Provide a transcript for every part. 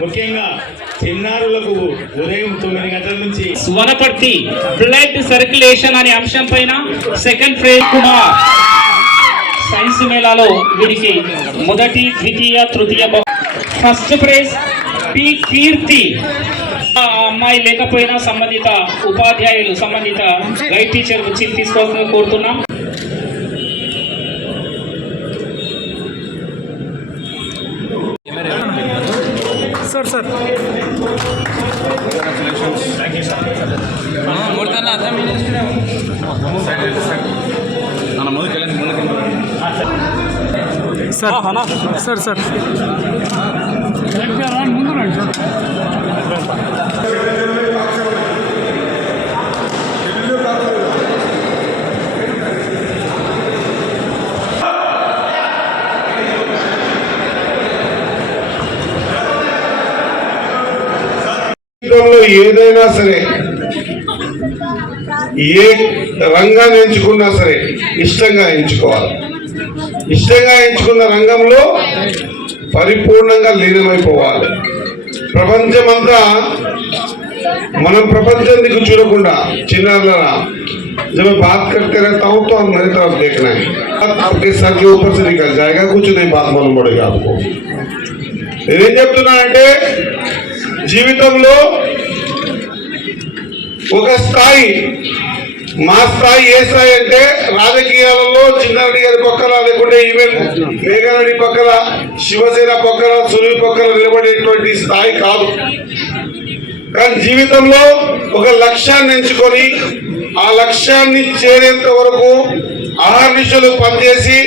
ముఖ్యంగా చిన్నారులకు ఉదయం తొమ్మిది గంటల నుంచి స్వరపర్తి బ్లడ్ సర్క్యులేషన్ అనే అంశం పైన సెకండ్ ఫ్రేజ్ కుమార్. సైన్స్ మేళాలో వీరికి మొదటి ద్వితీయ తృతీయ ఫస్ట్ ప్రైజ్ పి కీర్తి. ఆ అమ్మాయి లేకపోయినా సంబంధిత ఉపాధ్యాయులు సంబంధిత గైడ్ టీచర్ వచ్చి తీసుకోవాలని కోరుతున్నాం. Sir sir sir sir sir ముందు రండి సార్ జీవితంలో ఏదైనా సరే ఏ రంగాన్ని ఎంచుకున్నా సరే ఇష్టంగా ఎంచుకోవాలి ఇష్టంగా ఎంచుకున్న రంగంలో పరిపూర్ణంగా లీనమైపోవాలి ప్రపంచమంతా మనం ప్రపంచం దిక్కు చూడకుండా చిన్న जब मैं बात करते रहता हूँ तो आप मेरी तरफ देखना है आपके सर के ऊपर से निकल जाएगा कुछ नहीं बात मालूम पड़ेगा आपको నేనేం చెప్తున్నానంటే జీవితంలో ఒక స్థాయి మా స్థాయి ఏ స్థాయి అంటే రాజకీయాలలో చిన్నారెడ్డి గారి పక్కన లేకుంటే ఈవెన్ మేఘారెడ్డి పక్కన శివసేన పక్కన సునీల్ పక్కన నిలబడేటువంటి స్థాయి కాదు. కానీ జీవితంలో ఒక లక్ష్యాన్ని ఎంచుకొని ఆ లక్ష్యాన్ని చేరేంత వరకు ఆహర్నిశలు పనిచేసి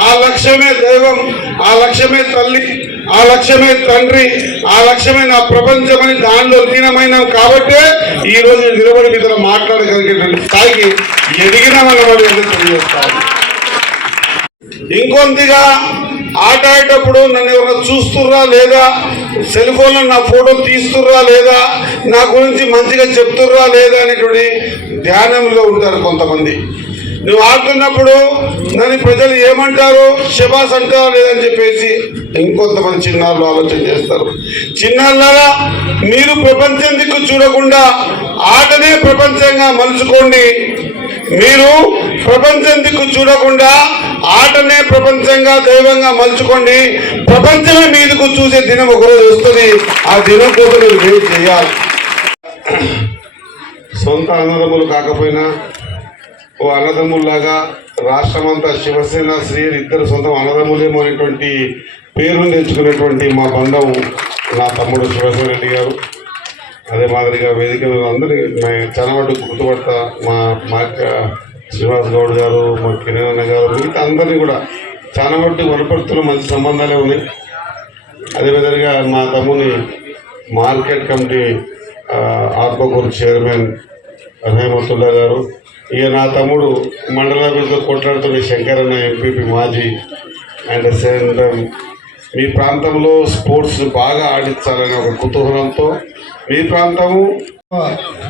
ఆ లక్ష్యమే దైవం ఆ లక్ష్యమే తల్లి ఆ లక్ష్యమే తండ్రి ఆ లక్ష్యమే నా ప్రపంచమని దానిలో లీనమైనాం కాబట్టే ఈ రోజు నిలబడి మీద మాట్లాడగలిగేటువంటి స్థాయికి ఎదిగినామని తెలియజేస్తాను ఇంకొంతగా ఆట ఆడేటప్పుడు నన్ను ఎవరైనా చూస్తుర్రా లేదా? సెల్ ఫోన్లో నా ఫోటో తీస్తుర్రా లేదా? నా గురించి మంచిగా చెప్తుర్రా లేదా అనేటువంటి ధ్యానంలో ఉంటారు కొంతమంది. నువ్వు ఆడుతున్నప్పుడు నన్ను ప్రజలు ఏమంటారు? శబాస్ అంటారా లేదని చెప్పేసి ఇంకొంతమంది చిన్నారులు ఆలోచన చేస్తారు. చిన్నారులారా మీరు ప్రపంచం దిక్కు చూడకుండా ఆటనే ప్రపంచంగా మలుచుకోండి. మీరు ప్రపంచం దిక్కు చూడకుండా ఆటనే ప్రపంచంగా దైవంగా మలుచుకోండి. ప్రపంచమే మీదకు చూసే దినం ఒకరోజు వస్తుంది. ఆ దినం కోసం మీరు వెయిట్ చేయాలి. సొంత అన్నదమ్ములు కాకపోయినా ఓ అన్నదమ్ముల్లాగా రాష్ట్రమంతా శివసేన శ్రీయర్ ఇద్దరు సొంతం అన్నదమ్ములేమో అనేటువంటి పేరు తెచ్చుకునేటువంటి మా బంధం నా తమ్ముడు శివసేన రెడ్డి గారు. అదే మాదిరిగా వేదిక మీద అందరి చాలా మటుకు గుర్తుపడతా మా మా శ్రీనివాస్ గౌడ్ గారు మా కిరణ్ గారు మిగతా అందరినీ కూడా చాలా మటుకు వనపర్తిలో మంచి సంబంధాలే ఉన్నాయి. అదేవిధంగా మా తమ్ముని market committee Atmakur chairman Rahamatulla గారు ఇక నా తమ్ముడు మండలాభివృద్ధిలో కొట్లాడుతున్న శంకరన్న ఎంపీపీ మాజీ అండ్ సేమ్ మీ ప్రాంతంలో స్పోర్ట్స్ బాగా ఆడించాలనే ఒక కుతూహలంతో మీ ప్రాంతము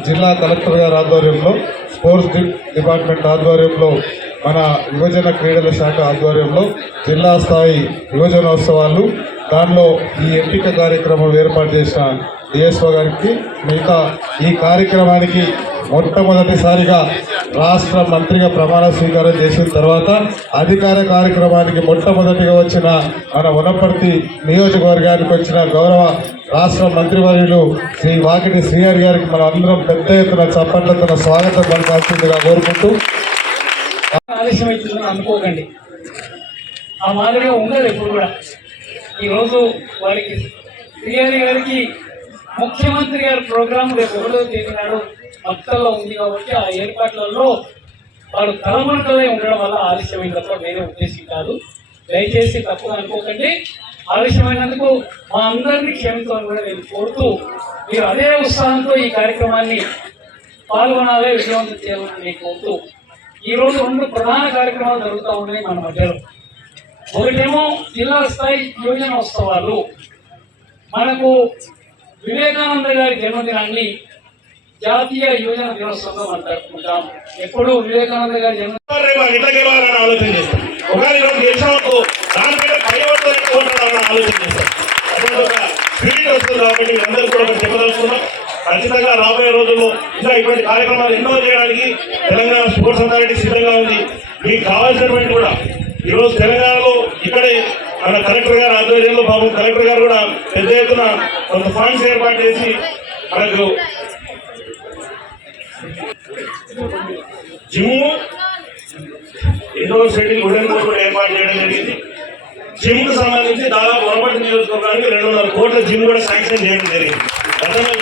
జిల్లా కలెక్టర్ గారి ఆధ్వర్యంలో స్పోర్ట్స్ డిపార్ట్మెంట్ ఆధ్వర్యంలో మన యువజన క్రీడల శాఖ ఆధ్వర్యంలో జిల్లా స్థాయి యువజనోత్సవాలు. దానిలో ఈ ఎంపిక కార్యక్రమం ఏర్పాటు చేసిన డిఎస్ఓ గారికి మిగతా ఈ కార్యక్రమానికి మొట్టమొదటిసారిగా రాష్ట్ర మంత్రిగా ప్రమాణ స్వీకారం చేసిన తర్వాత అధికార కార్యక్రమానికి మొట్టమొదటిగా వచ్చిన మన వనపర్తి నియోజకవర్గానికి వచ్చిన గౌరవ రాష్ట్ర మంత్రివర్యులు శ్రీ వాకిటి శ్రీహరి గారికి మన అందరం పెద్ద ఎత్తున చప్పట్లతో స్వాగతం పలకాల్సిందిగా కోరుకుంటూ. అనుకోకండి. ఆ మాదిరిగా ఉండదు ఎప్పుడు కూడా. ఈరోజు వారికి శ్రీహరి గారికి ముఖ్యమంత్రి గారి ప్రోగ్రాం రేపు ఒకటో తేదీ నాడు ఉంది కాబట్టి ఆ ఏర్పాట్లలో వాళ్ళు తలమంటలే ఉండడం వల్ల ఆలస్యమైన తప్ప వేరే ఉద్దేశం కాదు. దయచేసి తప్పుగా అనుకోకండి. ఆలస్యమైనందుకు మా అందరినీ క్షమించాలని కూడా నేను కోరుతూ మీరు అదే ఉత్సాహంతో ఈ కార్యక్రమాన్ని పాల్గొనాలే విజయవంతం చేయాలని నేను కోరుతూ ఈరోజు రెండు ప్రధాన కార్యక్రమాలు జరుగుతూ ఉన్నాయి మన మధ్యలో. ఒకటేమో జిల్లా స్థాయి యోజన ఉత్సవాలు మనకు వివేకానంద గారి జన్మదినాన్ని జాతీయ యోజన దినోత్సవంగా మనం జరుపుకుంటాం ఎప్పుడు వివేకానంద గారి జన్మ రేపు గెలవాలని ఆలోచన చేస్తాం. ఒకవేళ ఈరోజు గెలిచామనుకో దానిపైన పరివర్తన ఎక్కువ ఉండాలని ఆలోచన చేస్తాం. అటువంటి ఒక స్పీడ్ వస్తుంది కాబట్టి అందరికీ కూడా ఒకటి చెప్పదలుచుకున్నాం. ఖచ్చితంగా రాబోయే రోజుల్లో ఇంకా ఇటువంటి కార్యక్రమాలు ఎన్నో చేయడానికి తెలంగాణ స్పోర్ట్స్ అథారిటీ సిద్ధంగా ఉంది. మీకు కావాల్సినటువంటి కూడా ఈరోజు తెలంగాణలో ఇక్కడే మన కలెక్టర్ గారు ఆధ్వర్యంలో బాబు కలెక్టర్ గారు కూడా పెద్ద ఎత్తున కొంత ఫండ్స్ ఏర్పాటు చేసి మనకు జిమ్ ఇండోర్ స్టేడియం గుడెన్ కూడా ఏర్పాటు చేయడం జరిగింది. జిమ్కు సంబంధించి దాదాపు వనపర్తి నియోజకవర్గానికి రెండు వందల కోట్ల జిమ్ కూడా శాంక్షన్ చేయడం జరిగింది. గతంలో